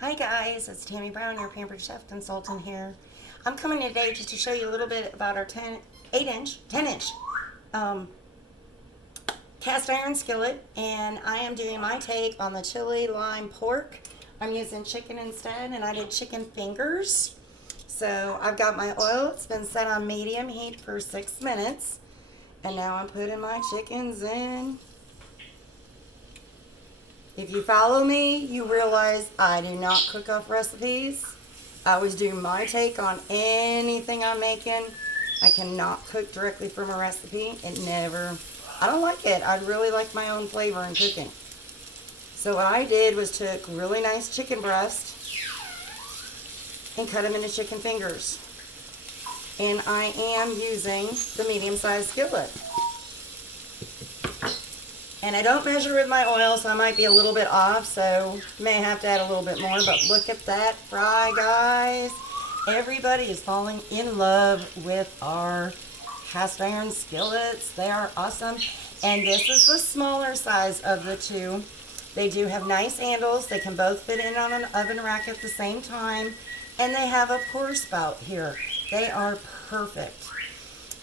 Hi guys, it's Tammy Brown, your Pampered Chef Consultant here. I'm coming today just to show you a little bit about our 10-inch cast iron skillet, and I am doing my take on the chili lime pork. I'm using chicken instead, and I did chicken fingers. So I've got my oil, it's been set on medium heat for 6 minutes, and now I'm putting my chickens in. If you follow me, you realize I do not cook off recipes. I always do my take on anything I'm making. I cannot cook directly from a recipe. I don't like it. I really like my own flavor in cooking. So what I did was took really nice chicken breast and cut them into chicken fingers. And I am using the medium-sized skillet. And I don't measure with my oil, so I might be a little bit off, so may have to add a little bit more. But look at that fry, guys. Everybody is falling in love with our cast iron skillets. They are awesome. And this is the smaller size of the two. They do have nice handles. They can both fit in on an oven rack at the same time. And they have a pour spout here. They are perfect.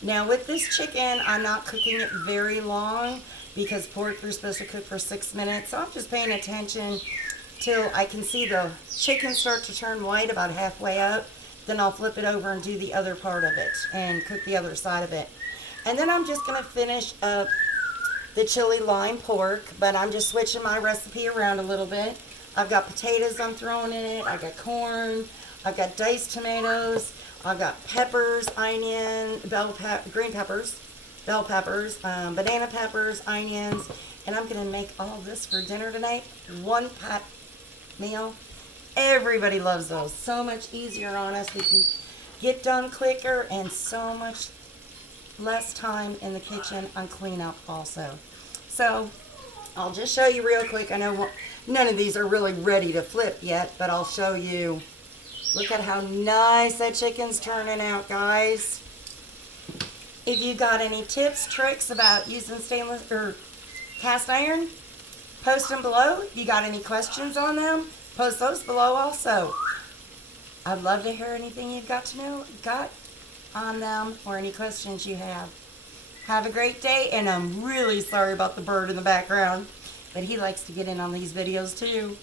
Now with this chicken, I'm not cooking it very long, because pork you're supposed to cook for 6 minutes. So I'm just paying attention till I can see the chicken start to turn white about halfway up. Then I'll flip it over and do the other part of it and cook the other side of it. And then I'm just going to finish up the chili lime pork, but I'm just switching my recipe around a little bit. I've got potatoes I'm throwing in it. I've got corn. I've got diced tomatoes. I've got peppers, onion, green peppers. Bell peppers, banana peppers, onions, and I'm going to make all this for dinner tonight. One pot meal. Everybody loves those. So much easier on us. We can get done quicker and so much less time in the kitchen on cleanup also. So I'll just show you real quick. I know none of these are really ready to flip yet, but I'll show you. Look at how nice that chicken's turning out, guys. If you got any tips, tricks about using stainless or cast iron, post them below. If you got any questions on them, post those below also. I'd love to hear anything you've got on them or any questions you have. Have a great day, and I'm really sorry about the bird in the background, but he likes to get in on these videos too.